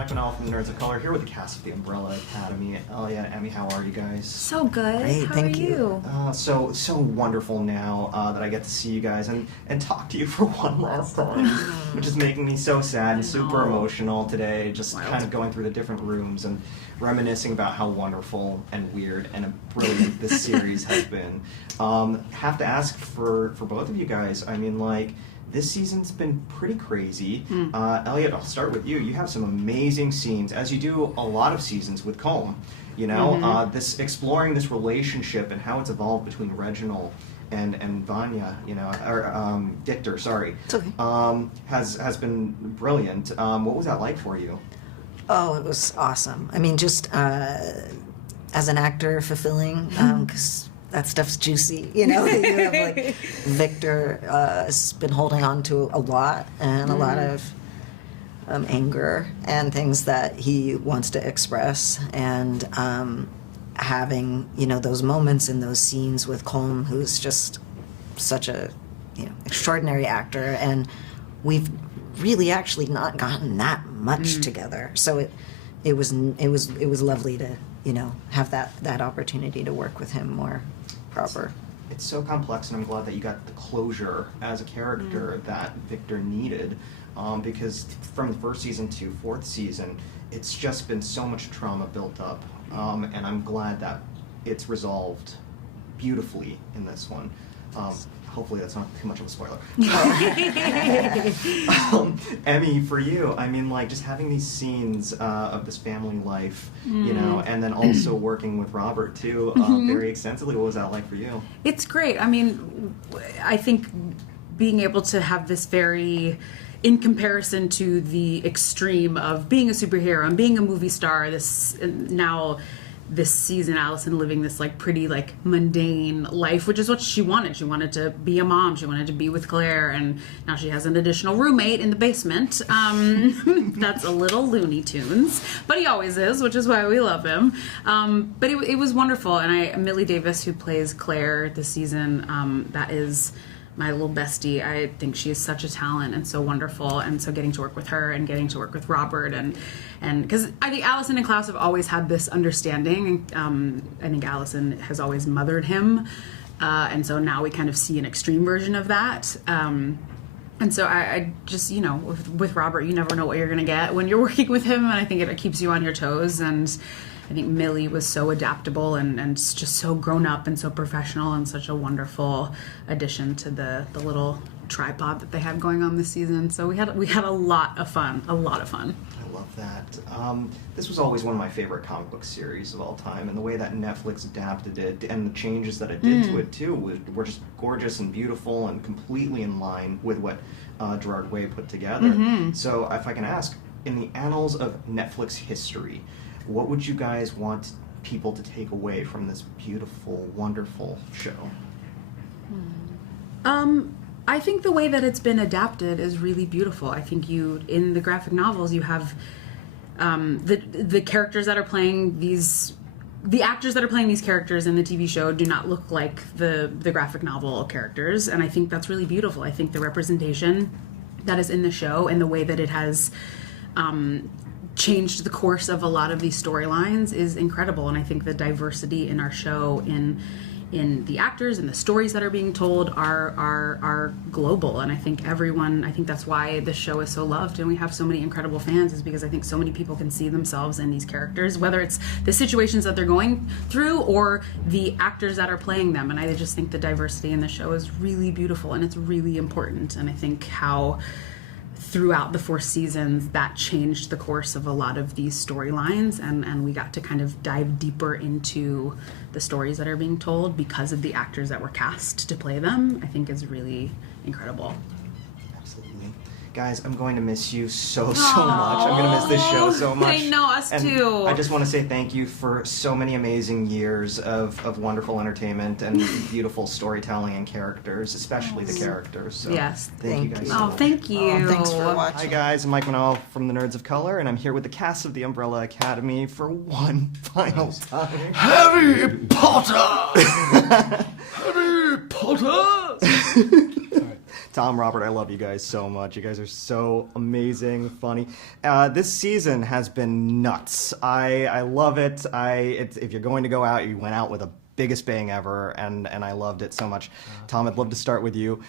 Mike Manal from the Nerds of Color here with the cast of the Umbrella Academy. Elliot, Emmy, how are you guys? So good. Great, how thank are you? So wonderful now that I get to see you guys and talk to you for one last time, which is making me so sad and super emotional today, just kind of going through the different rooms and reminiscing about how wonderful and weird and brilliant this series has been. Have to ask for both of you guys, I mean, like, this season's been pretty crazy. Elliot, I'll start with you. You have some amazing scenes, as you do a lot of seasons with Colm. You know, this exploring this relationship and how it's evolved between Reginald and Vanya, you know, or Dictor, sorry, It's okay. Has been brilliant. What was that like for you? Oh, it was awesome. I mean, just as an actor, fulfilling, because that stuff's juicy, you know. You have, like, Victor has been holding on to a lot, and a lot of anger and things that he wants to express, and having, you know, those moments in those scenes with Colm, who's just such a, you know, extraordinary actor, and we've really actually not gotten that much together, so it was lovely to, you know, have that opportunity to work with him more proper. It's so complex, and I'm glad that you got the closure as a character that Victor needed, because from the first season to fourth season, it's just been so much trauma built up, and I'm glad that it's resolved beautifully in this one. Hopefully that's not too much of a spoiler. Emmy, for you, I mean, like, just having these scenes of this family life, you know, and then also working with Robert, too, very extensively. What was that like for you? It's great. I mean, I think being able to have this very, in comparison to the extreme of being a superhero and being a movie star, this season, Allison living this, like, pretty, like, mundane life, which is what she wanted. She wanted to be a mom. She wanted to be with Claire, and now she has an additional roommate in the basement. That's a little Looney Tunes, but he always is, which is why we love him. But it was wonderful, and Millie Davis, who plays Claire this season, that is my little bestie. I think she is such a talent and so wonderful, and so getting to work with her and getting to work with Robert, and because I think Allison and Klaus have always had this understanding. I think Allison has always mothered him, and so now we kind of see an extreme version of that. And so I just, you know, with Robert, you never know what you're going to get when you're working with him, and I think it keeps you on your toes. And I think Millie was so adaptable and just so grown up and so professional, and such a wonderful addition to the little tripod that they have going on this season. So we had a lot of fun. I love that. This was always one of my favorite comic book series of all time, and the way that Netflix adapted it and the changes that it did to it too were just gorgeous and beautiful and completely in line with what Gerard Way put together. So if I can ask, in the annals of Netflix history, what would you guys want people to take away from this beautiful, wonderful show? I think the way that it's been adapted is really beautiful. I think in the graphic novels, you have the characters that are playing the actors that are playing these characters in the TV show do not look like the graphic novel characters, and I think that's really beautiful. I think the representation that is in the show and the way that it has changed the course of a lot of these storylines is incredible, and I think the diversity in our show in the actors and the stories that are being told are global, and I think that's why this show is so loved and we have so many incredible fans, is because I think so many people can see themselves in these characters, whether it's the situations that they're going through or the actors that are playing them. And I just think the diversity in the show is really beautiful, and it's really important, and I think how throughout the 4 seasons that changed the course of a lot of these storylines, and we got to kind of dive deeper into the stories that are being told because of the actors that were cast to play them, I think is really incredible. Absolutely. Guys, I'm going to miss you so much. I'm going to miss this show so much. I know, us and too. I just want to say thank you for so many amazing years of wonderful entertainment and beautiful storytelling and characters, especially the characters. So yes. Thank you guys so Oh, much. thank you. Thanks for Hi watching. guys, I'm Mike Manal from the Nerds of Color, and I'm here with the cast of the Umbrella Academy for one final time. Harry Potter! Harry Potter! Tom, Robert, I love you guys so much. You guys are so amazing, funny. This season has been nuts. I love it. If you're going to go out, you went out with a biggest bang ever, and I loved it so much. Tom, I'd love to start with you.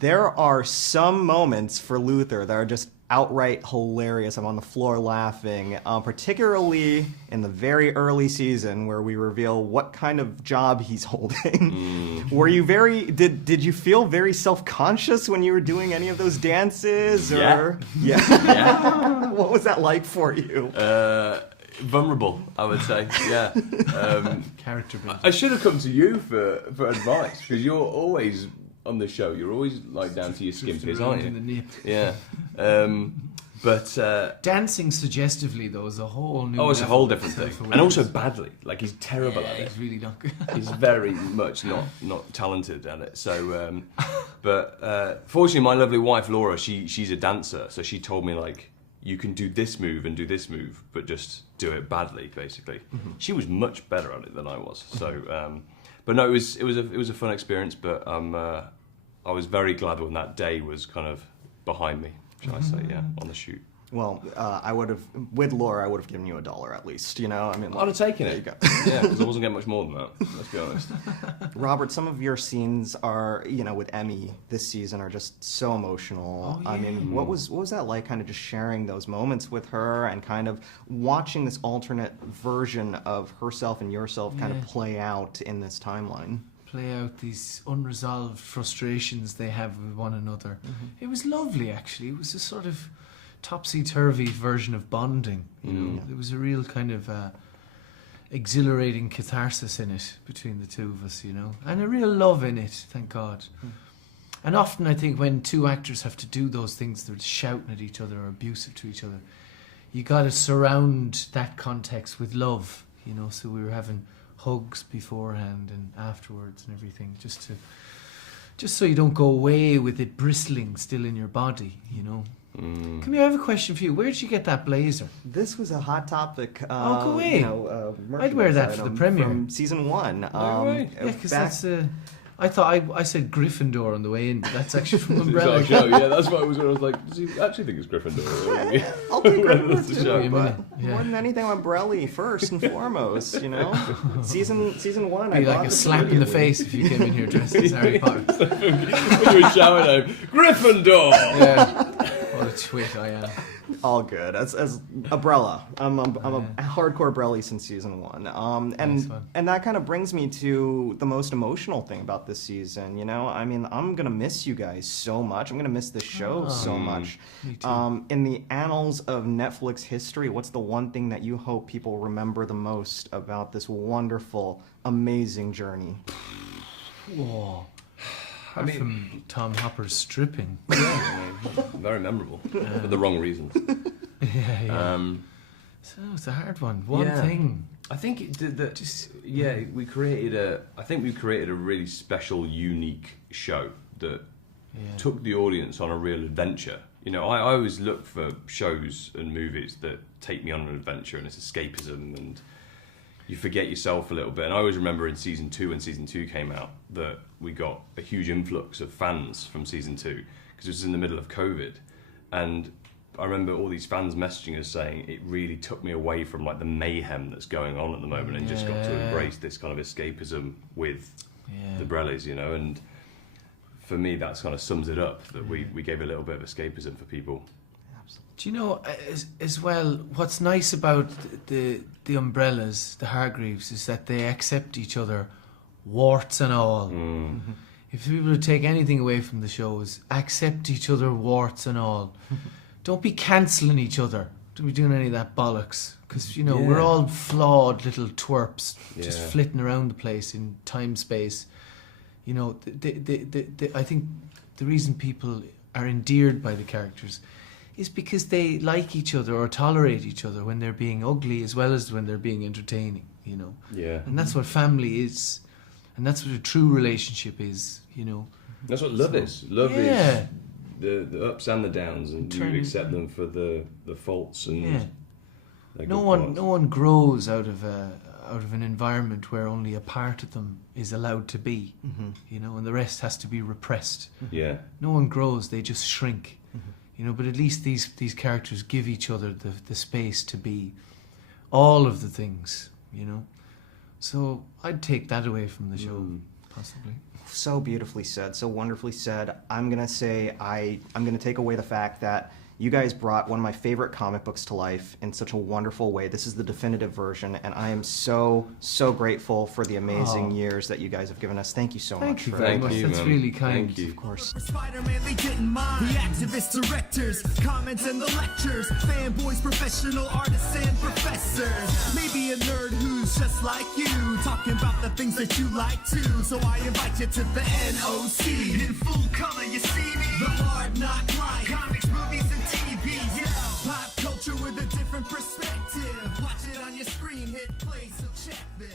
There are some moments for Luther that are just outright hilarious. I'm on the floor laughing, particularly in the very early season where we reveal what kind of job he's holding. Were you did you feel very self-conscious when you were doing any of those dances? Or? Yeah. What was that like for you? Vulnerable, I would say. Yeah. Character building. I should have come to you for advice, because you're always on the show. You're always like down to your skimpies, aren't you? In the nip. Yeah. But dancing suggestively though is a whole new. it's a level whole of different thing, self-awareness. and also badly. Like he's terrible at it. He's really not good. He's very much not talented at it. So, but fortunately, my lovely wife Laura, she's a dancer, so she told me like, you can do this move and do this move, but just do it badly, basically. She was much better at it than I was. So, but no, it was a fun experience. But I was very glad when that day was kind of behind me, shall I say? Yeah, on the shoot. Well, I would have, with Laura, I would have given you $1 at least, you know? I mean, I'd have taken it. There you go. Yeah, because I wasn't getting much more than that, let's be honest. Robert, some of your scenes are, with Emmy this season are just so emotional. Oh, yeah. I mean, what was that like, kind of just sharing those moments with her and kind of watching this alternate version of herself and yourself kind of play out in this timeline? Play out these unresolved frustrations they have with one another. It was lovely, actually. It was a sort of topsy-turvy version of bonding, you know. There was a real kind of exhilarating catharsis in it between the two of us, you know, and a real love in it, thank God. And often I think when two actors have to do those things, they're shouting at each other or abusive to each other, you got to surround that context with love, you know. So we were having hugs beforehand and afterwards and everything, just so you don't go away with it bristling still in your body, you know. Come here, I have a question for you. Where did you get that blazer? This was a hot topic. Go away. I'd wear that for the premiere. From season 1. Yeah, because that's I thought I said Gryffindor on the way in, but that's actually from It's Umbrella. our show, yeah, that's what I was like, does he actually think it's Gryffindor? I'll take credit That's for the show. it, but Yeah. more than anything, Umbrella first and foremost, you know? Season 1, I Be bought like a this slap in the immediately. face if you came in here dressed as Harry Potter. When you were shouting out, Gryffindor! Yeah. What a twit I am. All good. As Umbrella, I'm a hardcore Umbrella since season 1. Nice one. And that kind of brings me to the most emotional thing about this season. You know, I mean, I'm gonna miss you guys so much. I'm gonna miss this show so much. Me too. In the annals of Netflix history, what's the one thing that you hope people remember the most about this wonderful, amazing journy? Whoa. Apart from Tom Hopper's stripping. Very memorable, for the wrong reasons. Yeah. So it's a hard one. One thing. I think we created a really special, unique show that took the audience on a real adventure. You know, I always look for shows and movies that take me on an adventure, and it's escapism, and you forget yourself a little bit. And I always remember in season 2, when season 2 came out, that we got a huge influx of fans from season 2, because it was in the middle of COVID. And I remember all these fans messaging us saying it really took me away from like the mayhem that's going on at the moment, and just got to embrace this kind of escapism with the Brellies, you know. And for me, that kind of sums it up, that we gave a little bit of escapism for people. Do you know, as well, what's nice about the Umbrellas, the Hargreeves, is that they accept each other, warts and all. If people would take anything away from the shows, accept each other, warts and all. Don't be cancelling each other. Don't be doing any of that bollocks. Because, you know, we're all flawed little twerps, just flitting around the place in time, space. You know, I think the reason people are endeared by the characters is because they like each other or tolerate each other when they're being ugly as well as when they're being entertaining, you know. Yeah. And that's what family is. And that's what a true relationship is, you know. That's what love is. Love is the ups and the downs, and you accept them for the faults and the no good one parts. no one grows out of a out of an environment where only a part of them is allowed to be, you know, and the rest has to be repressed. Yeah. No one grows, they just shrink, you know, but at least these characters give each other the space to be all of the things, you know. So I'd take that away from the show, possibly. So beautifully said, so wonderfully said. I'm gonna say I'm gonna take away the fact that you guys brought one of my favorite comic books to life in such a wonderful way. This is the definitive version, and I am so grateful for the amazing years that you guys have given us. Thank you so much. Thank you for very that. much. you, That's man. really kind. Thank you. Of course. Spider-Man, they didn't mind. The activist directors, comments and the lectures, fanboys, professional artists and professors. Maybe a nerd who's just like you, talking about the things that you like too. So I invite you to the NOC. In full color, you see me. The hard knock life, comics, movies, and TV. Yeah, pop culture with a different perspective. Watch it on your screen, hit play, so check this.